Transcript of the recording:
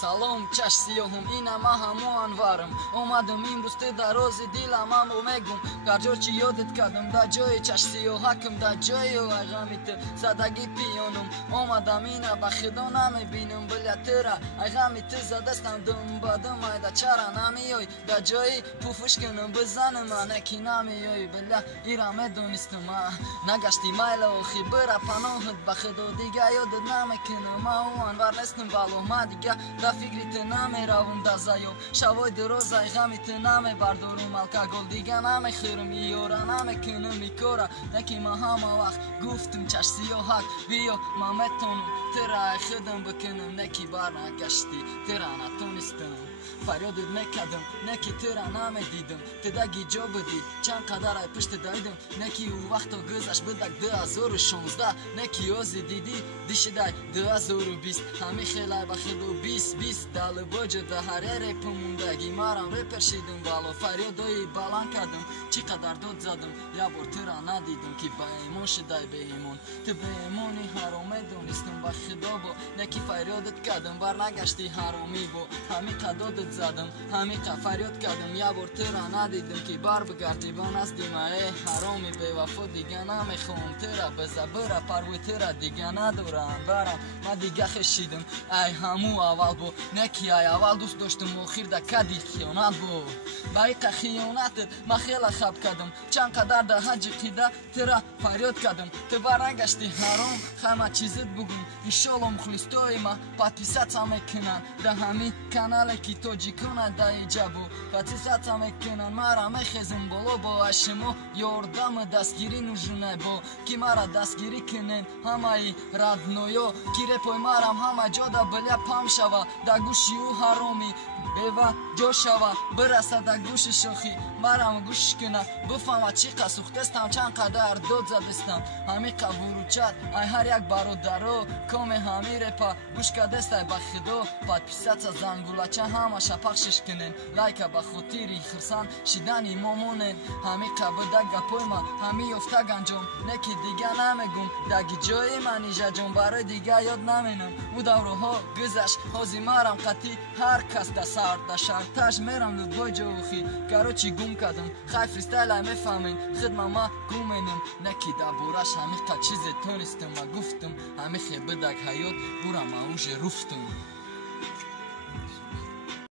سلام چش سیاهم اینم همو انوارم اومدم امروز در روز دلم امو میگم گرجور چی یادت کردم در جای چش سیاهکم در جای و اغامیت زدگی پیانم اومدم اینا به خدا نمیبینم بلیتره اغامیت زدستم دم بدم ایده چرا نمیای در جای پوفش کنم بزنم نکی نمیای بله ایرا میدونستم نگشتی میل آخی برا پناهت به خدا دیگه یادت نمیکنم او انوار نیستم ولو ما دیگه در فکرت نمیروم در زیو شوای دروز غمیت نمیبردارم الکل دیگه نمیخورم یورا نمیکنم میکورا نکی ما همه وقت گفتم چش سیاهک بیا ما میتونم ترا خودم بکنم نکی بر نگشتی ترا نتونستم فریادت میکردم نکی ترا نمیدیدم تدگی جا بدی چند قدر ای پشت دایدم نکی او وقتا گذشت بدک 2016 نکی اوزی دیدی دیشدای 2020 همی خیلی بخیدو 20 دل باجه ده هر ریپموندگی مرم ریپرشیدم ولو فریادای بلند کردم چی قدر داد زدم یا بار ترا ندیدم که به ایمون شدای به ایمون تو به ایمونی حرامی دونستم و خدا با نکی فریادت کردم بر نگشتی حرامی با همی قدادت زدم همی فریاد کردم یا بار ترا ندیدم که بر بگردی با نزدیم ای حرامی به وفا دیگه نمیخوام ترا به زبر پروی ترا دیگه ندارم برم من دیگه خشیدم ای همو اول بو نکی ای اول دوست داشتم آخر ده کدی خیانت بو بایق خیانتت ما خیلی خوب کردم چند قدر ده حج قیده ترا فریاد کردم تو برنگشتی حرام همه چیزت بگم انشالله مخلصتای ما پاتیسات هم میکنن ده همی کانال کی توجیکونه ده ایجابو پاتیسات هم میکنن مرا میخزم بالا با اشمو یاردم دستگیری نوجونه با کی مرا دستگیری کنن همه ای ردنویو کی رپای مرم همه جا ده بله پام شوه ده گوشی او حرامی بیوه جا شوه برسه ده گوش شوخی مرم گوش کنه بفهمه چی قسوختستم چند قدر داد زدستم همی قبوروچت ای هر یک برادرو کام همی رپا گوش کدسته به خدا پادپیست زنگولچه همه شپخشش کنن لایک به خاطری خرسان شیدنی مامونن همی قبده گپای ما همی افتگ انجام نکی دیگه نمیگم دگی جای منی ججم برای دیگه یاد نمینم او دوروها گذشت حاضی مرم قطی هر کس ده سر ده شرطش میرم لدوی جوخی کروچی گم کردم خیلی فریستایل میفهمین خدمه ما گومینم نکی ده بورش همی قد چیز تونستم و گفتم همی خیلی بدک حیات بورم اوش رفتم